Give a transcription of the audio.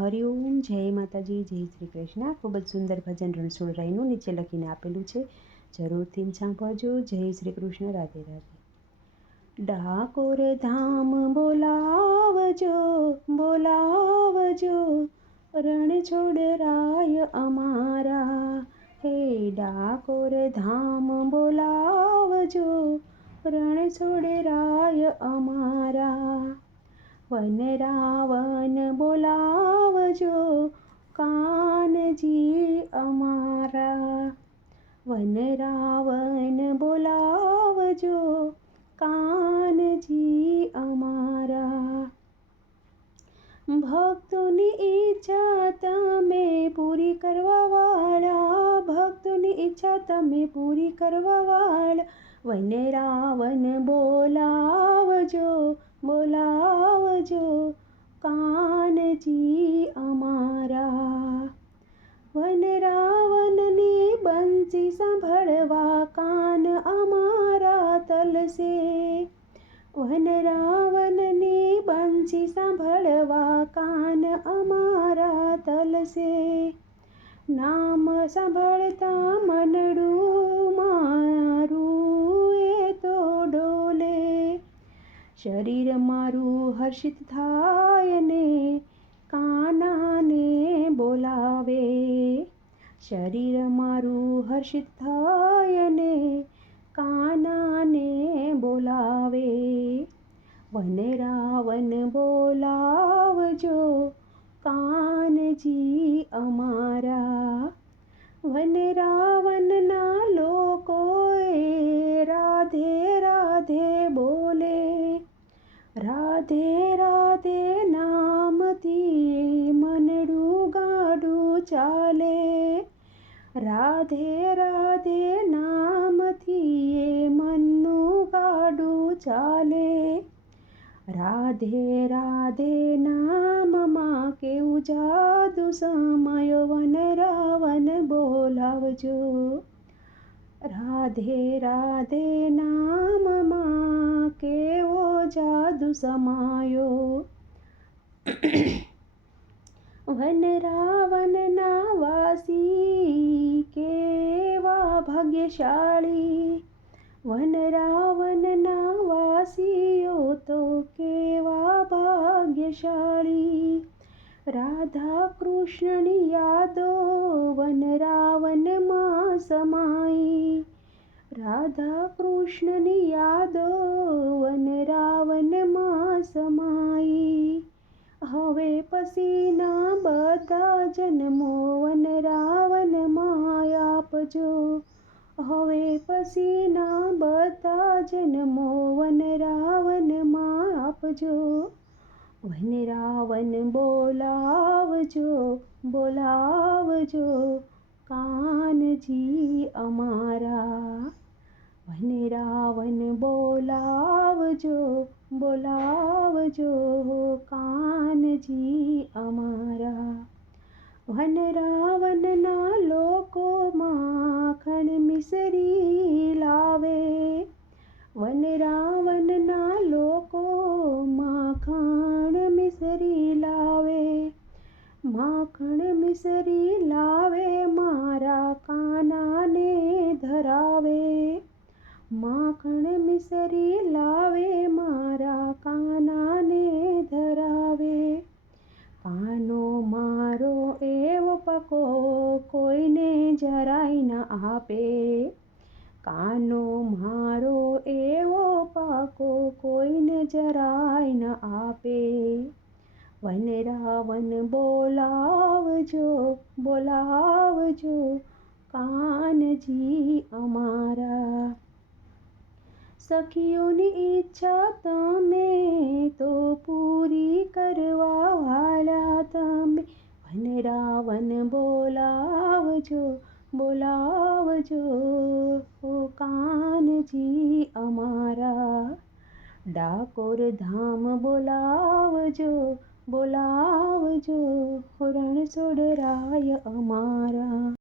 હરિઓમ, જય માતાજી, જય શ્રી કૃષ્ણ. ખૂબ જ સુંદર ભજન રણછોડરાયનું નીચે લખીને આપેલું છે, જરૂરથી સાંભળજો. જય શ્રી કૃષ્ણ. રાધે રાધે. ડાકોર ધામ બોલાવજો, બોલાવજો, રણછોડરાય અમારા. હે ડાકોર ધામ બોલાવજો, રણછોડરાય અમારા. વન રાવણ બોલાવજો, કાનજી અમારા. વન રાવણ બોલાવજો, કાનજી અમારા. ભક્તોની ઈચ્છા તમે પૂરી કરવાવાળા, ભક્તોની ઈચ્છા તમે પૂરી કરવાવાળા. વન રાવણ બોલાવજો, બોલાવજો, કાનજી અમારા. વન રાવણની બંસી સાંભળવા કાન અમારા તલસે. વન રાવણની બંસી સાંભળવા કાન અમારા તલસે. નામ સાંભળતા મનડું મારું એ તો ડોલે. શરીર મારું હર્ષિત થાય ને કાનાને બોલાવે. શરીર મારું હર્ષિત થાય ને કાનાને બોલાવે. વન રાવણ બોલાવજો, કાનજી અમારા. વન રાવણના લોકોએ રાધે રાધે બોલે. રાધે રાધે નામથી મનડું ગાડું ચાલે. રાધે રાધે નામથી મનનું ગાડું ચાલે. રાધે રાધે નામમાં કેવું જાદુ સમાયો. વન રાવણ બોલાવજો. રાધે રાધે નામમાં કેવો જાદુ સમાયો. વન રાવણના વાસી કેવા ભાગ્યશાળી. વન રાવણના વાસીઓ તો કેવા ભાગ્યશાળી. રાધા કૃષ્ણની યાદો વન રાવણમાં સમાઈ. રાધા કૃષ્ણની યાદો વન રાવણમાં સમાઈ. હવે પછીના બધા જન્મો વન રાવણમાં આપજો. હવે પછીના બધા જન્મો વન રાવણમાં આપજો. વન રાવણ બોલાવજો, બોલાવજો, કાનજી અમારા. વન રાવણ બોલાવજો, બોલાવજો, કાનજી અમારા. વન રાવણના લોકો માખણ મિસરી લાવે. વન રાવણના લોકો માખણ મિસરી લાવે. માખણ મિસરી લાવે મારા કાનાને ધરાવે. માખણ મિસરી લાવે મારા કાનાને ધરાવે. કાનો મારો એવો પાકો કોઈને જરાય ન આપે. કાનો મારો એવો પાકો કોઈને જરાય ન આપે. વન રાવણ બોલાવજો, બોલાવજો, કાનજી અમારા. સખીઓની ઈચ્છા તમે તો પૂરી કરવાવાળા તમે. વન રાવણ બોલાવજો, બોલાવજો, કાનજી અમારા. ડાકોર ધામ બોલાવજો, બોલાવજો, રણછોડરાય અમારા.